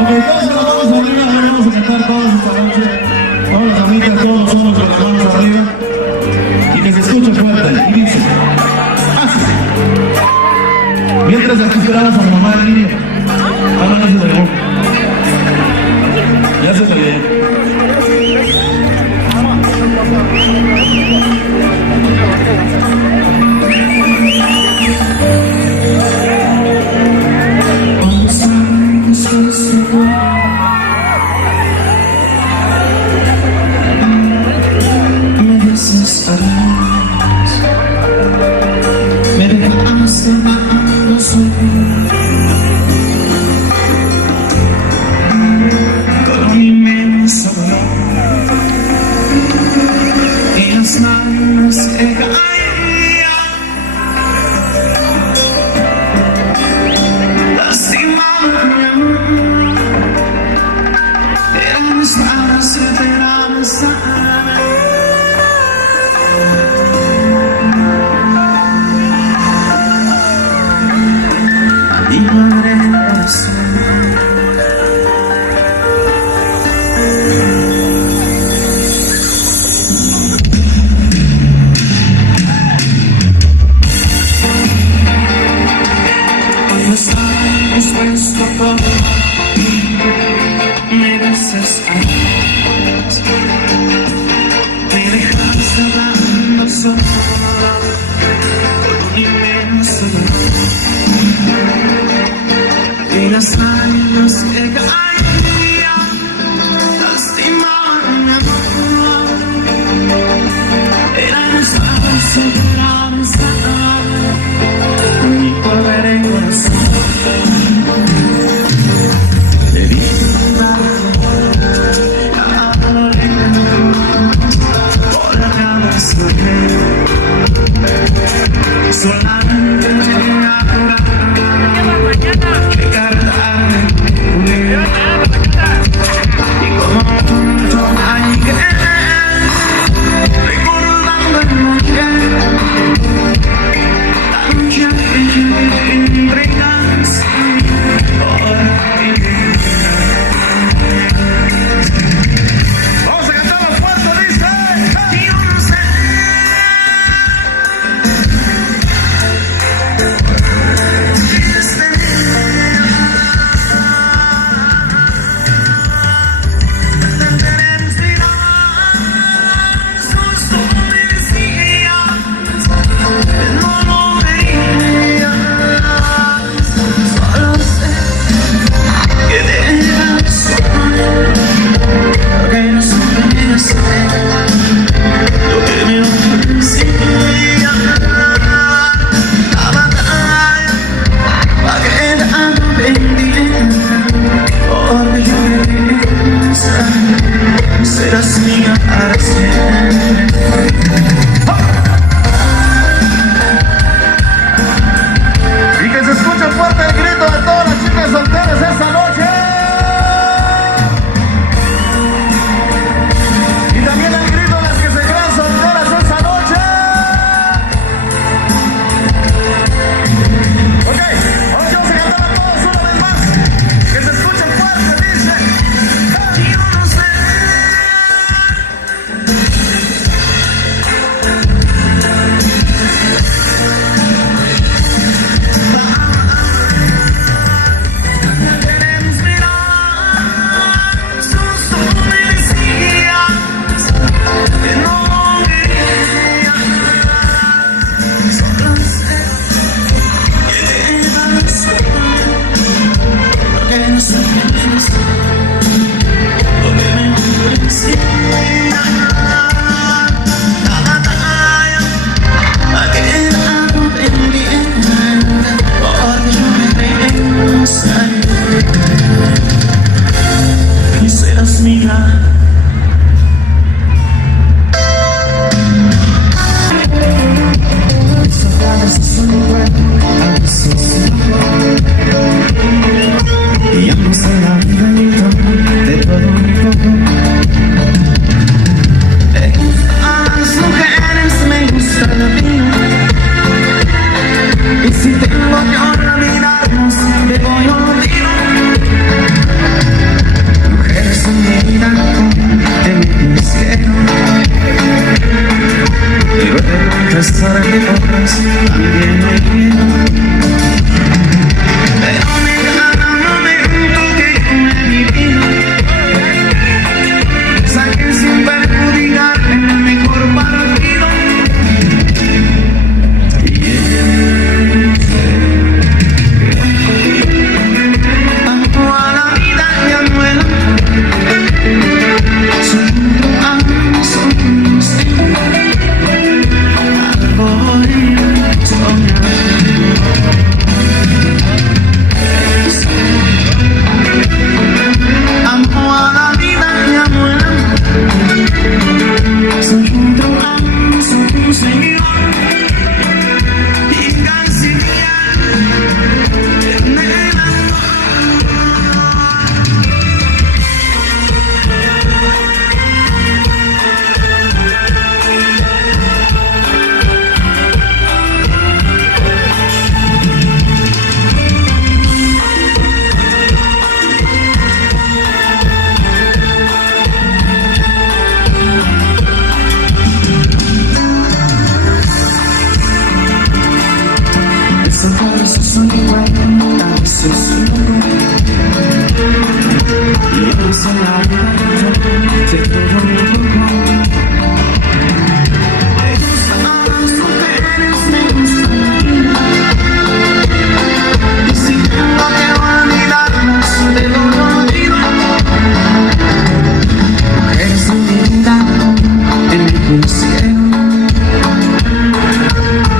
Ok, todos con las manos arriba, ahora vamos a cantar todos esta noche. Todas las amigas, todos los hombres con las manos arriba. Y que se escuche fuerte. Y dice, así. Mientras aquí esperamos a la mamá del niño. Ah, no, ya se pegó. Ya se pegó. Con un inmenso dolor y las manos que caían lastimaban, eran mis manos esperanza. Y madre corazón, cuando estaba dispuesto a todo, me desesperas, me dejaste hablando solo con un inmenso dolor. Y las manos que caían lastimaban mi amor, eran usados esperanza, mi pobre corazón. Te di por la cabeza, solamente a curar. Que cargar haces loco y eres el laberinto de todo un poco. Me gustan las mujeres, me gusta la vida, y si tengo que olvidarlas de lo olvido. Mujeres lindas en mi cielo,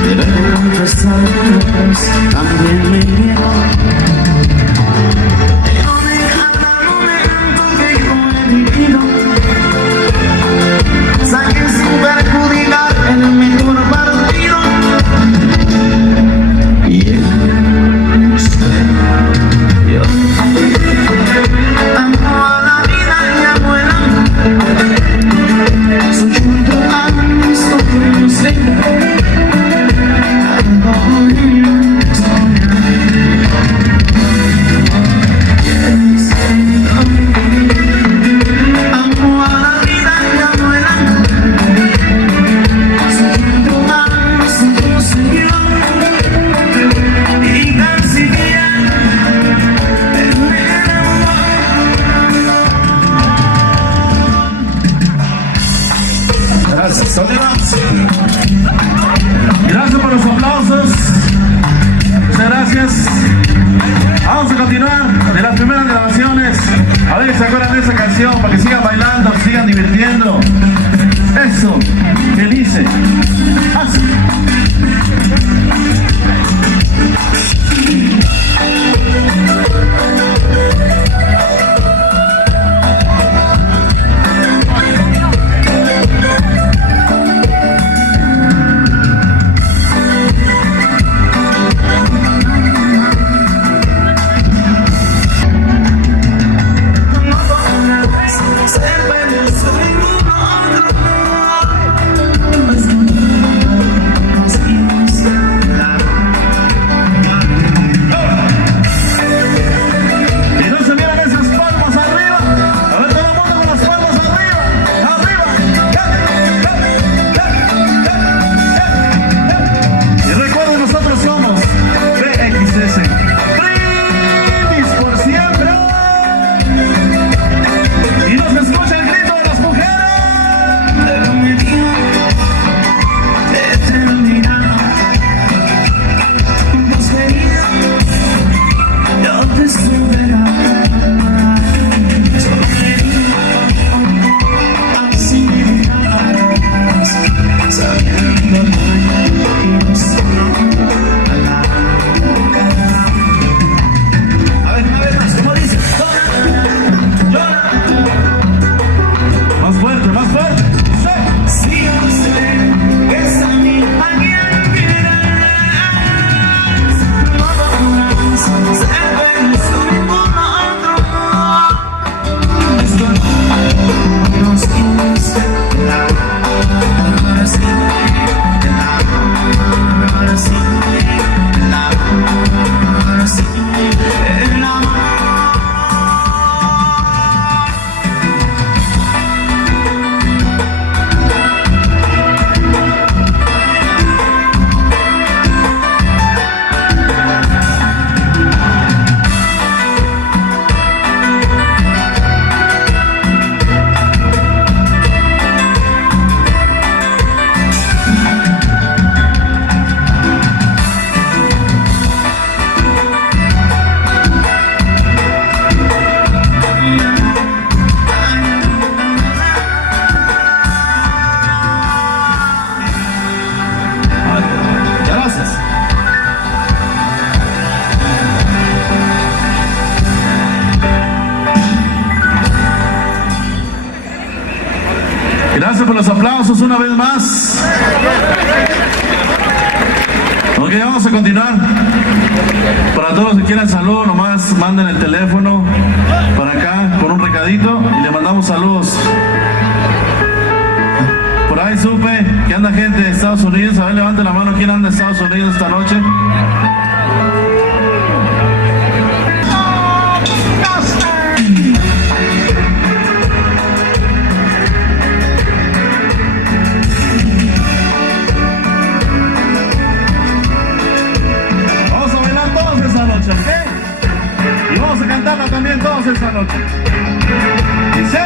pero de confesarlas también me niego. Pero de cada momento que yo he vivido, saqué sin perjudicar el mejor partido. Y yo amo a la vida y amo el amor. Soy un protagonista que no sé. Gracias, Soledad. Gracias por los aplausos. Muchas gracias. Vamos a continuar de las primeras grabaciones. A ver si se acuerdan de esa canción para que sigan bailando, sigan divirtiendo. Eso, que dice así. Gracias por los aplausos una vez más. Ok, vamos a continuar. Para todos los que quieran saludos, nomás manden el teléfono para acá con un recadito y le mandamos saludos. Por ahí supe que anda gente de Estados Unidos. A ver, levante la mano. ¿Quién anda de Estados Unidos esta noche? Vamos a bailar todos esta noche, ¿ok? Oigan todos esta noche. Dice.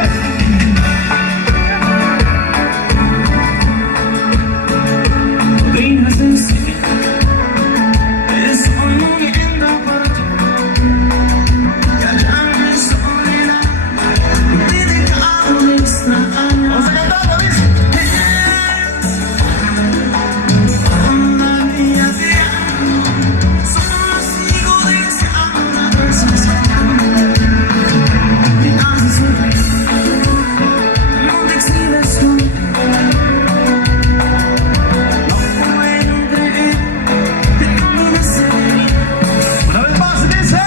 Podrías decir que estoy muriendo por ti, callarme soledad, dedicado a extrañar. Vamos a cantarlo, dice. Onda mía te amo, solo sigo deseando una conversación. Me haces sufrir, no te exhibes tú. Una vez más, dice.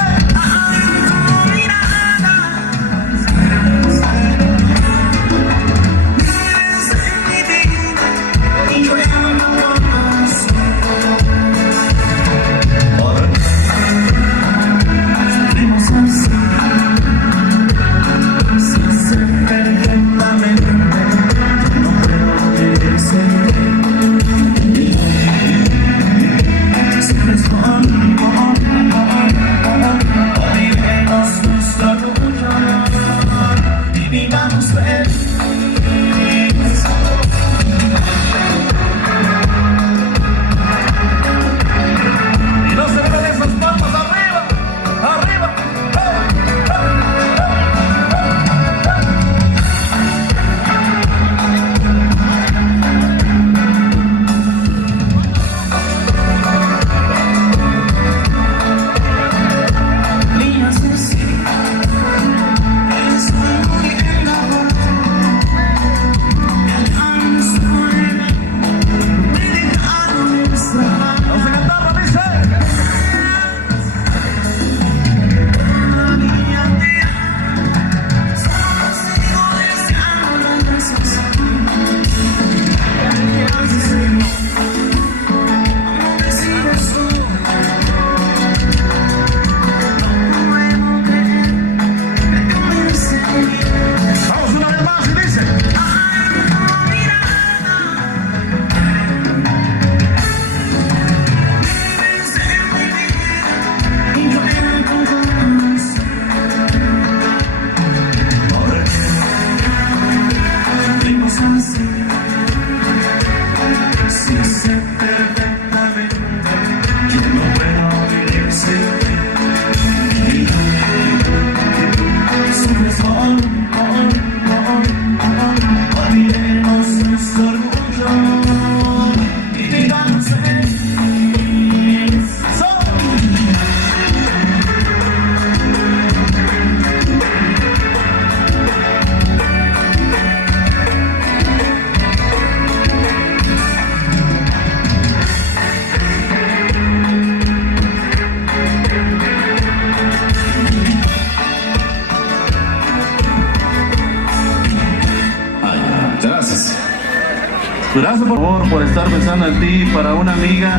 Gracias por favor por estar pensando en ti, para una amiga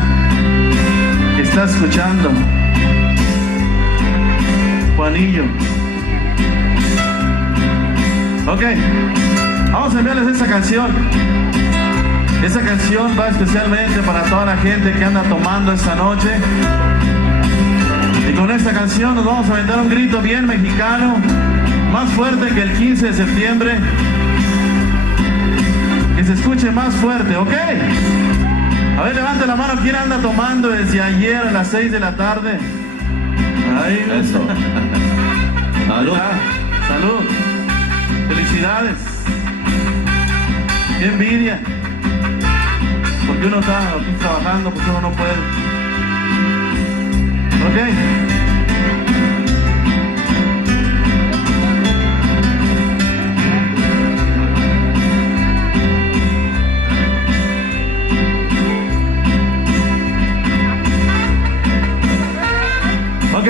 que está escuchando. Juanillo. Ok, vamos a enviarles esta canción. Esta canción va especialmente para toda la gente que anda tomando esta noche. Y con esta canción nos vamos a aventar un grito bien mexicano, más fuerte que el 15 de septiembre. Que se escuche más fuerte, ¿ok? A ver, levante la mano, ¿quién anda tomando desde ayer a las 6 de la tarde? Ahí, eso. Salud. Salud. Felicidades. Qué envidia. Porque uno está aquí trabajando, pues uno no puede. ¿Ok? Ok,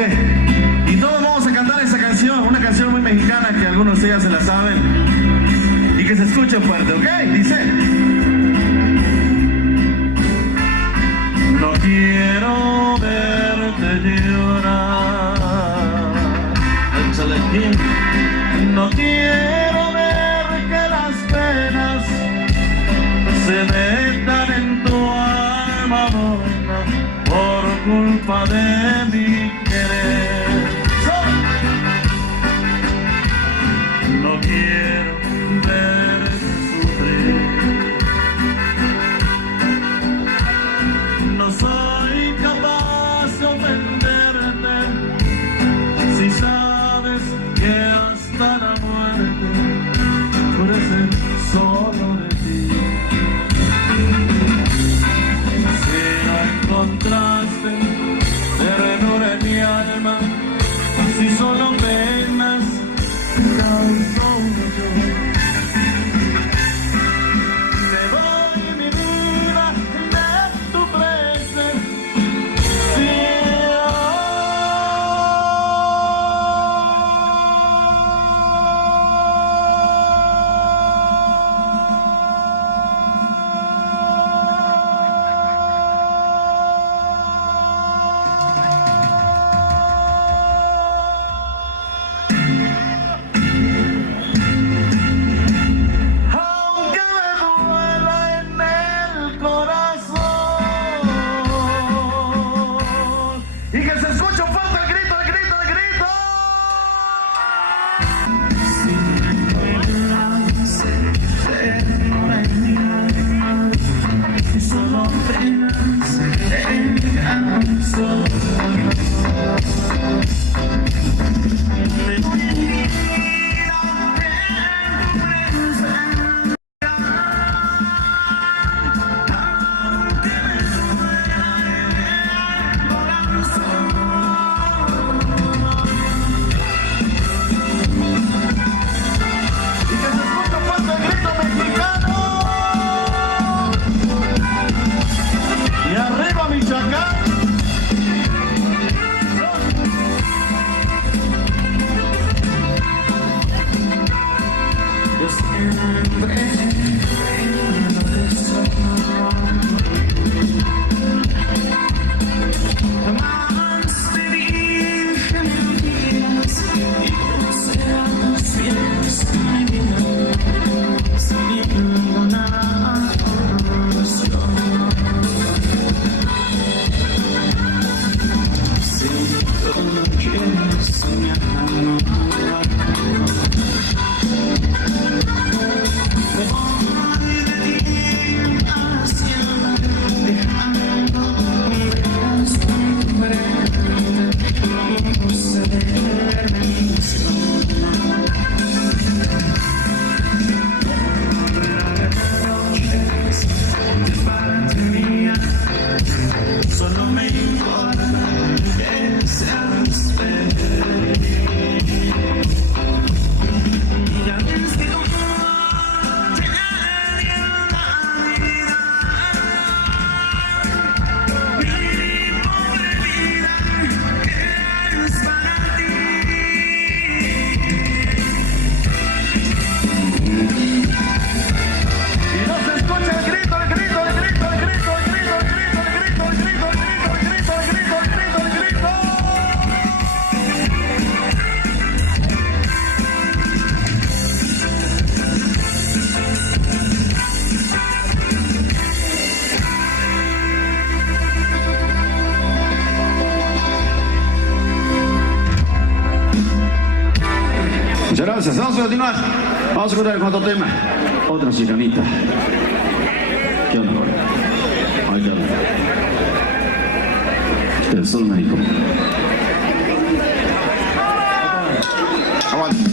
y todos vamos a cantar esa canción, una canción muy mexicana que algunos de ellas se la saben y que se escuche fuerte, ¿ok? Dice: no quiero verte llorar, no quiero ver que las penas se metan en tu alma honda por culpa de mi querer. Gracias. Vamos a continuar. Vamos a continuar con otro tema. Otra chicanita. ¿Qué onda? Ahí está. El sol médico. Aguanta.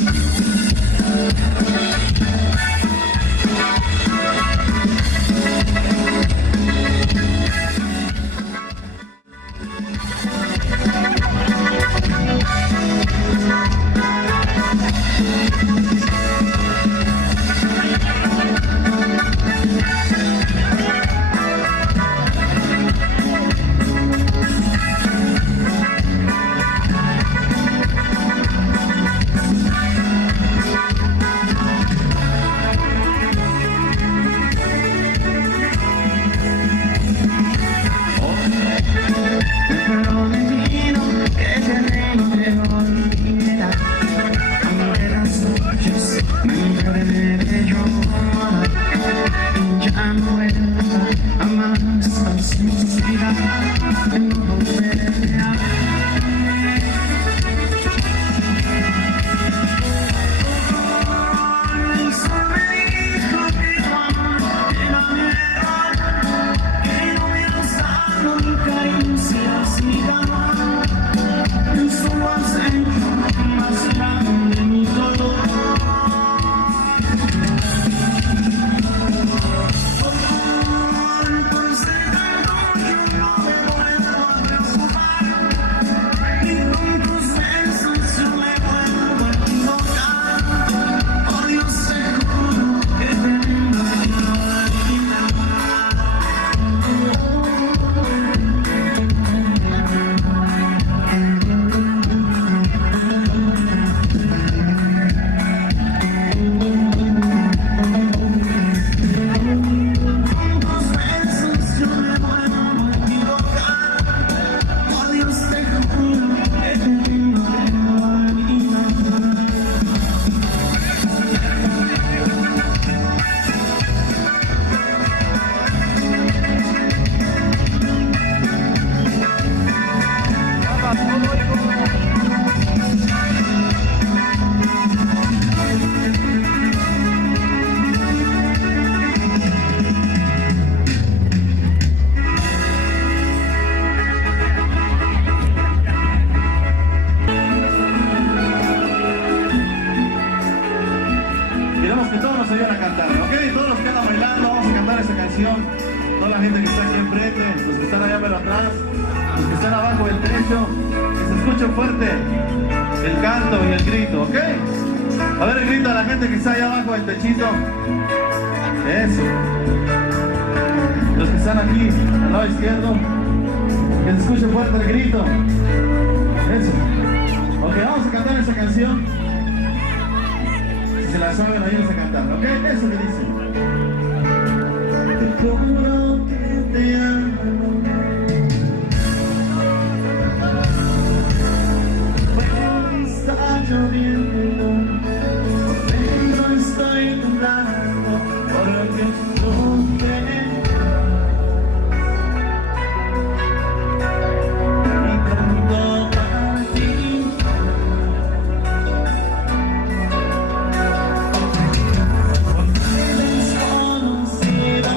Toda la gente que está aquí enfrente, los que están allá pero atrás, los que están abajo del techo, que se escuche fuerte el canto y el grito, ¿ok? A ver el grito a la gente que está allá abajo del techito. Eso. Los que están aquí, al lado izquierdo, que se escuche fuerte el grito. Eso. Ok, vamos a cantar esa canción. Si se la saben, ayúdense a cantar, ¿ok? Eso que dice. Te juro que te amo. Fuera está lloviendo, por dentro estoy temblando, porque tú te y tanto para ti. Porque desconocida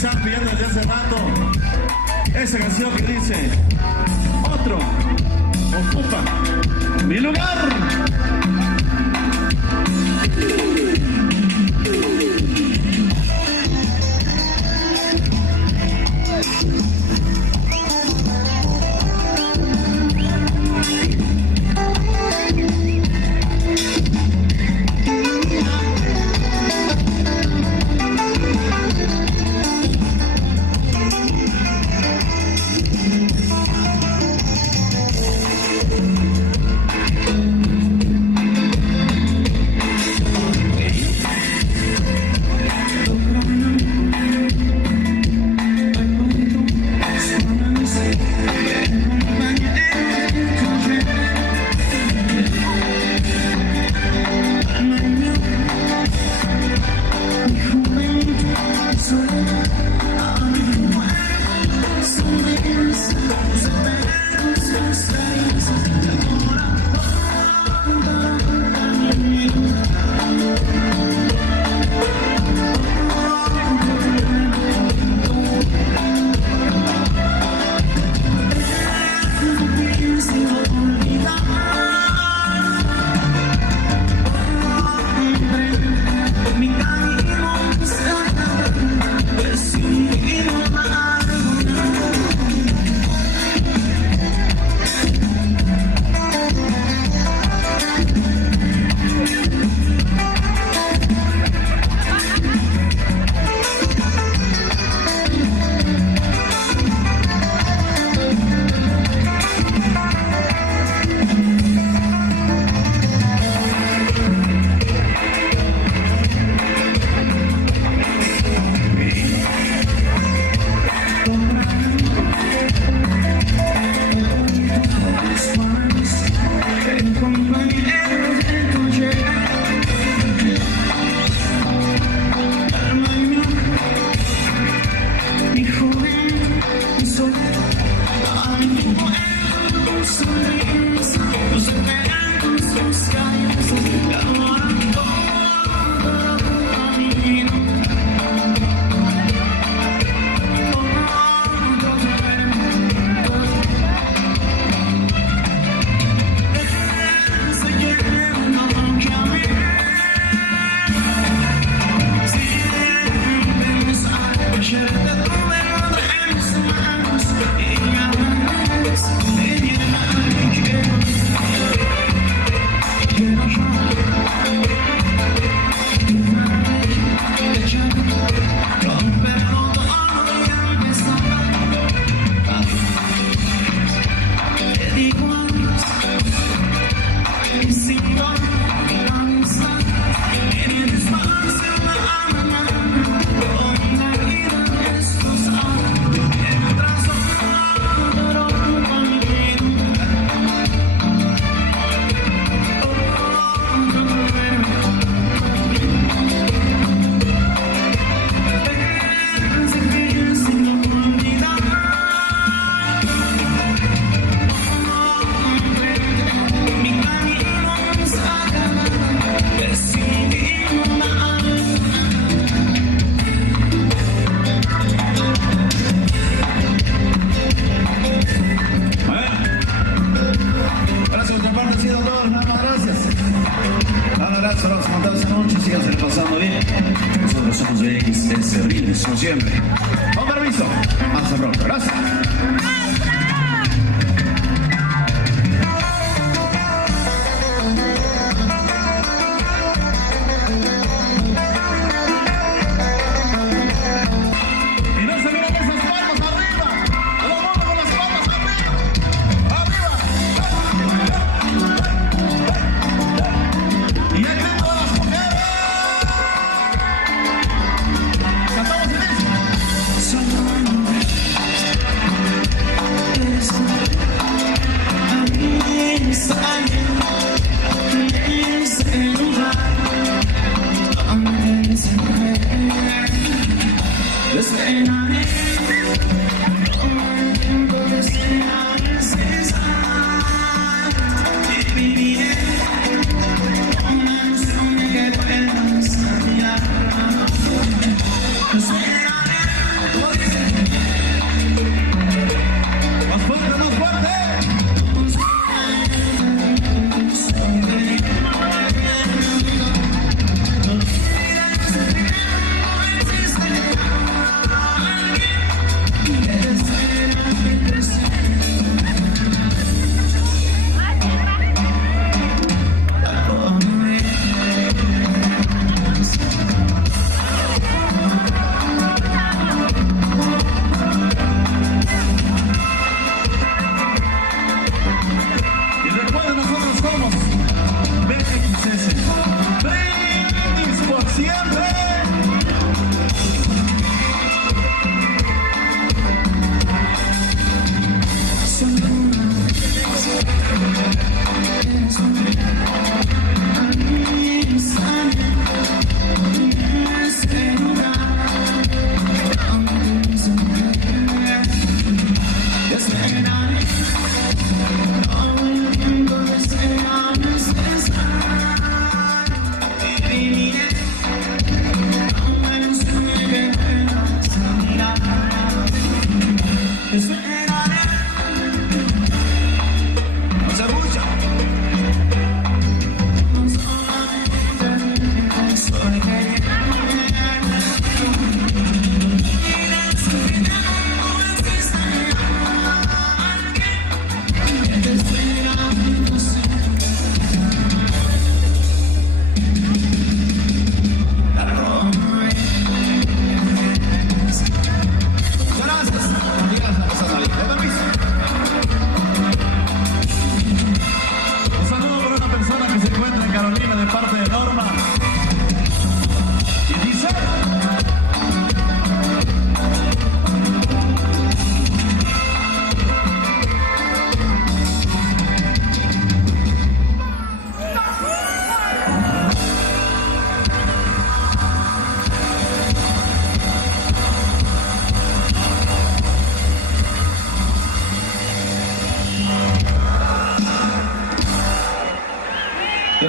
estaban pidiendo desde hace rato. Esa canción que dice: otro ocupa mi lugar.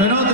Pero no